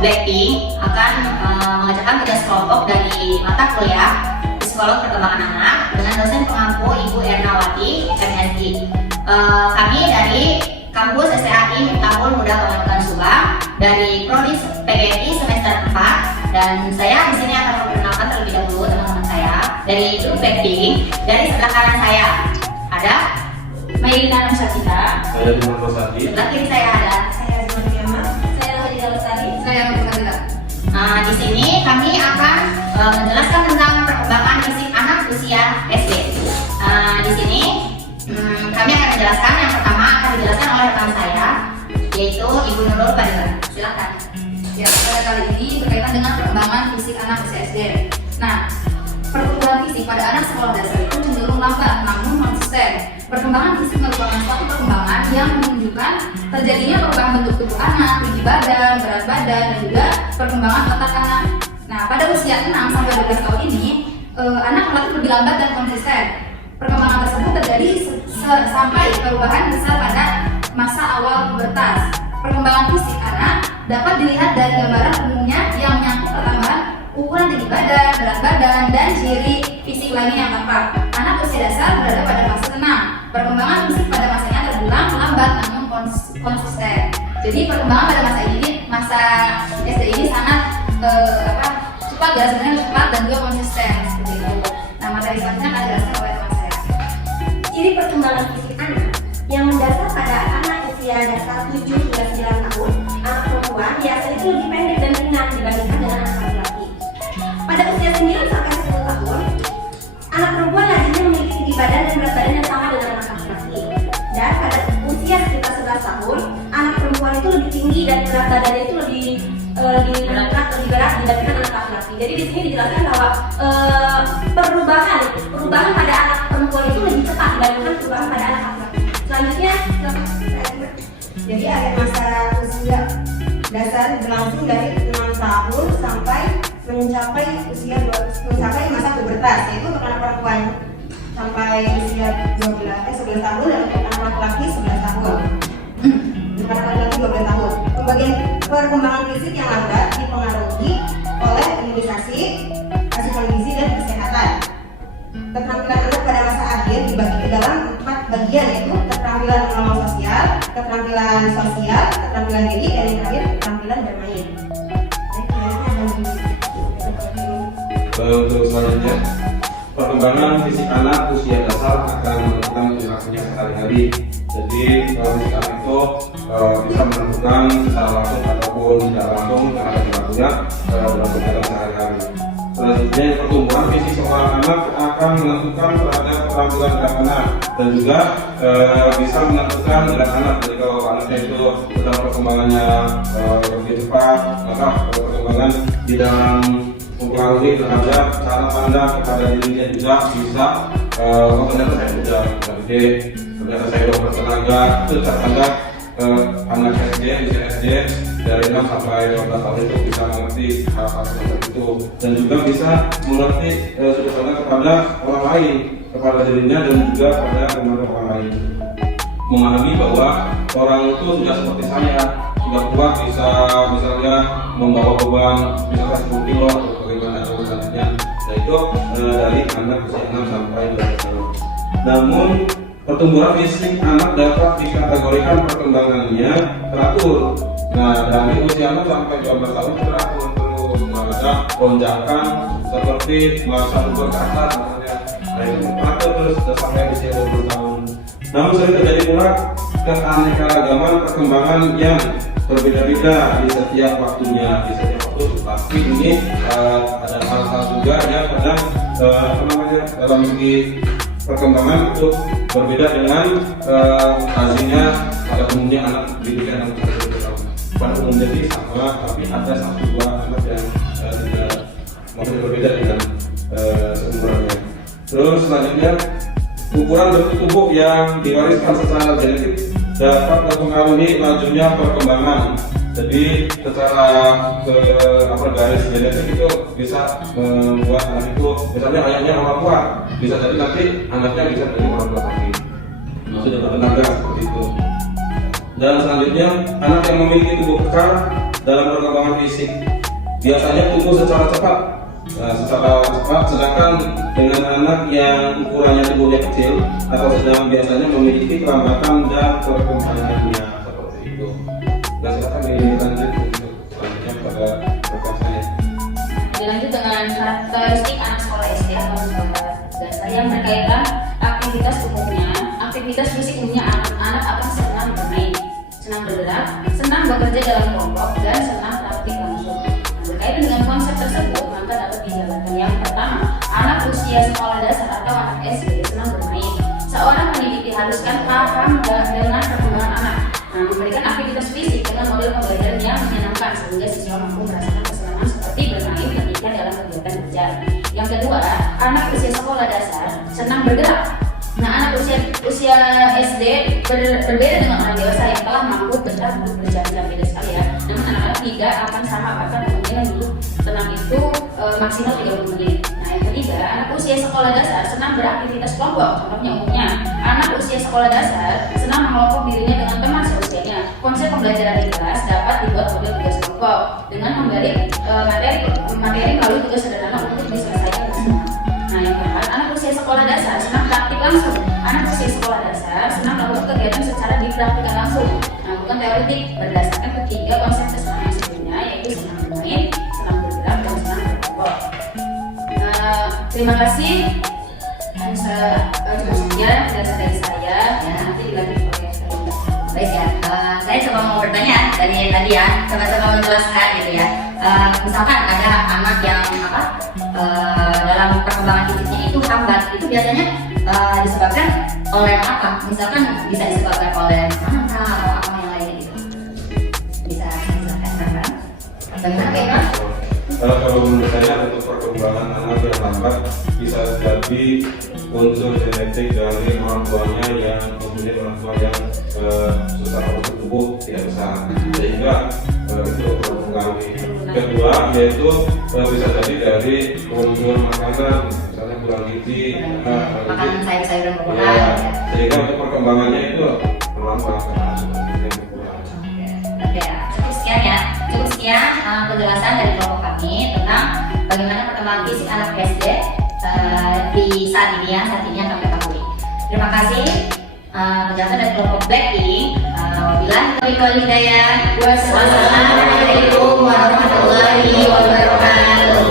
Blackpink akan mengerjakan tugas kelompok dari mata kuliah Psikolog Perkembangan Anak dengan dosen pengampu Ibu Ernawati, MSI. Kami dari kampus STAI Miftahul Huda Pembangunan Subang dari Prodi PGRI semester 4, dan saya di sini akan memperkenalkan terlebih dahulu teman-teman saya dari grup Blackpink. Dari sebelah kanan saya ada Mayrina Nusatita, saya Dimas Rosadi, sebelah kiri saya ada Saya Azman Yama, saya Hajida Lestari, saya Mufadila. Di sini kami akan menjelaskan tentang perkembangan fisik anak usia SD. Di sini kami akan menjelaskan, yang pertama akan dijelaskan oleh rekan saya, yaitu Ibu Nurul Fadila. Silakan. Ya, pada kali ini berkaitan dengan perkembangan fisik anak usia SD. Nah, pertumbuhan fisik pada anak sekolah dasar itu cenderung lambat namun konsisten. Perkembangan fisik merupakan suatu perkembangan yang menunjukkan terjadinya perubahan bentuk tubuh anak, tinggi badan, berat badan, dan juga perkembangan otak anak. Nah, pada usia 6 sampai 12 tahun ini, anak relatif lebih lambat dan konsisten. Perkembangan tersebut terjadi sampai perubahan besar pada masa awal pubertas. Perkembangan fisik anak dapat dilihat dari gambaran umumnya yang menyangkut pertambahan ukuran tinggi badan, berat badan, dan ciri fisik lainnya yang tampak. Anak usia dasar berada pada fase tenang. Perkembangan fisik pada masanya terbilang lambat namun konsisten. Jadi perkembangan pada masa SD ini sangat cepat, ya sebenarnya cepat dan juga konsisten seperti itu. Nah, materi selanjutnya akan dijelaskan oleh teman saya. Ciri perkembangan fisik anak yang mendasar pada anak usia dasar 7 hingga 9 tahun, anak perempuan biasanya itu lebih pendek dan ringan dibandingkan dengan anak laki-laki. Pada usia 9 sampai 10 tahun, anak perempuan lazimnya memiliki tinggi badan dan berat badan yang sama dengan anak laki-laki. Dan pada usia sekitar 11 tahun, anak perempuan itu lebih tinggi dan berat badannya itu lebih berat dibandingkan anak laki-laki. Jadi di sini dijelaskan bahwa perubahan pada anak perempuan itu lebih cepat dibandingkan perubahan pada anak laki-laki. Selanjutnya, jadi ada masa usia dasar berlangsung dari 6 tahun sampai mencapai masa pubertas, yaitu untuk anak perempuan sampai usia 11 tahun dan untuk anak laki-laki 11 tahun. Untuk anak laki-laki 12 tahun. Pembagian perkembangan fisik yang lambat dipengaruhi oleh imunisasi, asupan gizi, dan kesehatan. Keterampilan anak pada masa akhir dibagi ke dalam 4 bagian, yaitu keterampilan normal sosial, keterampilan genetik, dan yang terakhir keterampilan bermain. Untuk selanjutnya, perkembangan fisik anak usia dasar akan menentukan perilakunya sehari-hari. Jadi fisik anak itu bisa menentukan secara langsung ataupun tidak langsung terhadap perilakunya dalam kegiatan sehari-hari. Selanjutnya, pertumbuhan fisik seorang anak akan menentukan terhadap keterampilan gerak anak dan juga bisa menentukan gerak anak. Jadi kalau anaknya itu sedang perkembangannya lebih cepat, maka perkembangan di dalam mempengaruhi terhadap cara pandang kepada dirinya juga bisa ternyata saya sudah gede, ternyata saya udah bertenaga. Itu cara pandang anak SD, usia SD dari 6 sampai 12 tahun itu bisa mengerti hal-hal seperti itu, dan juga bisa mengerti sudut pandang kepada orang lain, kepada dirinya dan juga pada orang lain. Memahami bahwa orang itu sudah seperti saya, sudah kuat, bisa misalnya membawa beban misalkan 10 kilo atau bagaimana atau selanjutnya. Nah itu dari anak usia 6 sampai 12 tahun. Namun pertumbuhan fisik anak dapat dikategorikan perkembangannya teratur. Nah, dari usia 6 sampai 12 tahun teratur terus ada lonjakan seperti masa puber kasar misalnya. Nah itu teratur terus sampai usia 20 tahun. Namun sering terjadi pula keanekaragaman perkembangan yang berbeda-beda di setiap waktunya, Tapi ini ada hal-hal juga yang kadang dalam segi perkembangan itu berbeda dengan hasilnya pada umumnya anak didikan yang pada umumnya sih sama, tapi ada 1-2 anak yang maksudnya berbeda dengan seumurannya. Terus selanjutnya, ukuran bentuk tubuh yang diwariskan secara genetik dapat mempengaruhi lajunya perkembangan. Jadi secara garis genetik itu bisa membuat anak itu, misalnya ayahnya orang kuat, bisa jadi nanti anaknya bisa menjadi orang kuat lagi, sudah bertenaga seperti itu. Dan selanjutnya, anak yang memiliki tubuh kekar dalam perkembangan fisik. Biasanya tumbuh secara cepat, sedangkan dengan anak yang ukurannya tubuhnya kecil atau sedang biasanya memiliki kelambatan dan perkembangannya seperti itu. Nah, silakan dilanjut untuk selanjutnya pada rekan saya. Dilanjut dengan karakteristik anak sekolah SD atau sekolah dasar yang berkaitan aktivitas umumnya. Aktivitas fisik umumnya anak-anak akan senang bermain, senang bergerak, senang bekerja dalam kelompok, dan senang praktik langsung. Nah, berkaitan dengan konsep tersebut, maka dapat dijabarkan. Yang pertama, anak usia sekolah dasar atau anak SD senang bermain. Seorang pendidik diharuskan paham dengan perkembangan anak. Nah, memberikan aktivitas fisik dengan model pembelajaran yang menyenangkan sehingga siswa mampu merasakan kesenangan seperti bermain ketika dalam kegiatan belajar. Yang kedua, anak usia sekolah dasar senang bergerak. Nah, anak usia SD berbeda dengan orang dewasa yang telah mampu bergerak untuk berjalan beda sekali ya. Namun anak-anak tidak akan sama bahkan kemungkinan duduk tenang itu maksimal 30 menit. Nah, yang ketiga, anak usia sekolah dasar senang beraktivitas kelompok. Contohnya umumnya, anak usia sekolah dasar senang mengelompok dirinya dengan teman seusianya. Konsep pembelajaran di kelas dapat dibuat model tugas kelompok dengan memberi materi melalui tugas sederhana untuk diselesaikan bersama. Nah, yang keempat, anak usia sekolah dasar senang praktik langsung. Anak usia sekolah dasar senang melakukan kegiatan secara dipraktikkan langsung. Nah, bukan teoretik, berdasarkan ketiga konsep kesenangan sebelumnya, yaitu senang bermain, senang bergerak, dan senang berkelompok. Terima kasih. Cukup sekian penjelasan dari saya. Ya, nanti dilanjut oleh saya. Baik ya, saya coba mau bertanya dari tadi ya, coba-coba menjelaskan gitu ya. Misalkan ada anak yang dalam perkembangan fisiknya itu hambat, itu biasanya disebabkan oleh apa? Misalkan bisa disebabkan oleh mata atau apa yang lainnya gitu. Bisa dijelaskan kan? Bagaimana Pak? Kalau menurut saya untuk perkembangan anak yang lambat bisa jadi unsur genetik dari orang tuanya yang kemudian orang tua yang secara postur tubuh tidak besar, sehingga itu mempengaruhi. Kedua yaitu bisa jadi dari unsur makanan, misalnya kurang gizi, Makanan sayur-sayuran ya, berbuah. sehingga untuk perkembangannya itu melambat. Oke, cukup sekian ya. Cukup sekian penjelasan dari kelompok kami tentang bagaimana perkembangan fisik anak SD di saat ini yang kami ketahui. Terima kasih penjelasan dari kelompok Blackpink. Wabillahi taufiq wal hidayah. Wassalamualaikum warahmatullahi wabarakatuh.